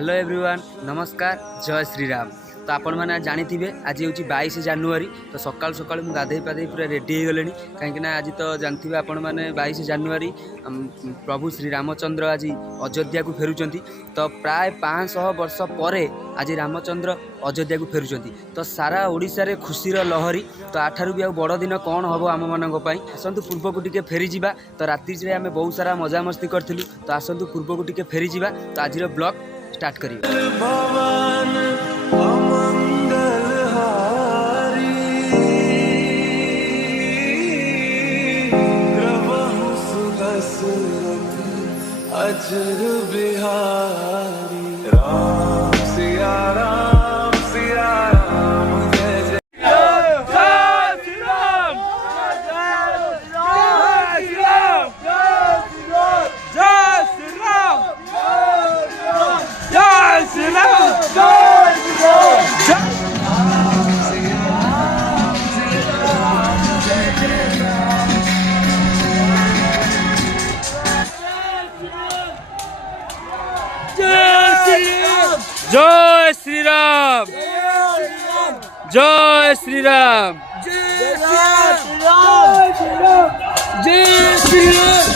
Hello everyone नमस्कार जय श्रीराम। तो आपण मैंने जानी आज हूँ 22 जानुआरी। तो सकाल सकाल मुझे गाधे पाधे पूरा रेडी हो गले कहीं आज तो जानते आपण मैंने 22 जानुआरी प्रभु श्री रामचंद्र आज अयोध्या को फेरुंट। तो प्राय 500 वर्ष पर आज रामचंद्र अयोध्या को फेरुंट। तो सारा ओडिशा रे खुशीर लहरी। तो आठारू भी बड़ दिन कौन हम आम मान आसतु पूर्व को टिके फेरी जावा। तो राति से आम बहुत सारा मजा मस्ती करूँ। तो आसतु पूर्व को टिके फेरी जावा। तो आज ब्लॉग स्टार्ट करिए। अजर बिहारी राम सिया राम सिया राम जय जय श्री राम जय श्री राम जय श्री राम जय श्री राम जय श्री राम जय श्री राम जय श्री राम जय श्री राम।